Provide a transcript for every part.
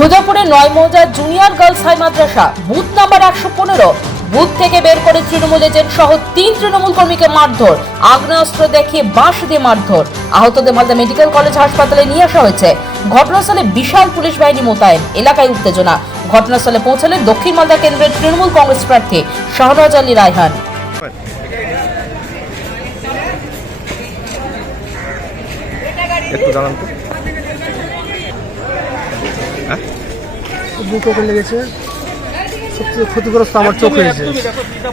সুজাপুরে নয় মৌজার junior girls high মাদ্রাসা, বুথ নাম্বার একশো পনেরো। বুথ থেকে বের করে তৃণমূল এজেন্ট সহ তিন তৃণমূল কর্মীকে মারধর, আগ্নেয়াস্ত্র দেখিয়ে বাঁশ দিয়ে মারধর। আহতদের মালদা মেডিকেল কলেজ হাসপাতালে নিয়ে আসা হয়েছে। ঘটনাস্থলে বিশাল পুলিশ বাহিনী মোতায়েন, এলাকায় উত্তেজনা। ঘটনাস্থলে পৌঁছালেন দক্ষিণ মালদা কেন্দ্রের তৃণমূল কংগ্রেস প্রার্থী শাহনওয়াজ আলী রায়হান। একটু দাঁড়ান তো। বুক ওপেন লেগেছে। সবচেয়ে ক্ষতিগ্রস্ত আমার চোখ হয়েছে।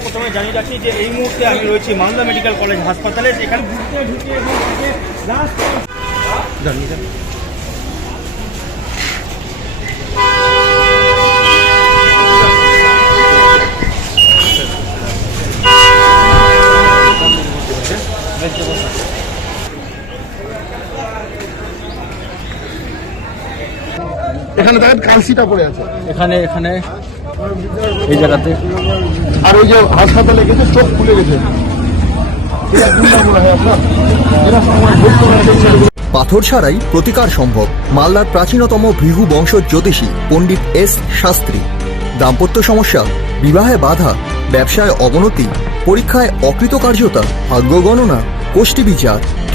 প্রথমে জানিয়ে রাখি যে এই মুহূর্তে আমি রয়েছি মালদা মেডিকেল কলেজ হাসপাতালে এখানে ঢুকতে লাস্ট জানিয়ে এখানে দেখেন কালসিটা পড়ে আছে। এখানে এখানে এই জায়গাতে। আর ওই যে হাসপাতালে গেছে চোখ খুলে গেছে। পাথর ছাড়াই প্রতিকার সম্ভব। মালদার প্রাচীনতম ভৃহু বংশ জ্যোতিষী পণ্ডিত এস শাস্ত্রী। দাম্পত্য সমস্যা বিবাহে বাধা ব্যবসায় অবনতি পরীক্ষায় অকৃতকার্যতা ভাগ্য গণনা গোষ্ঠী বিচার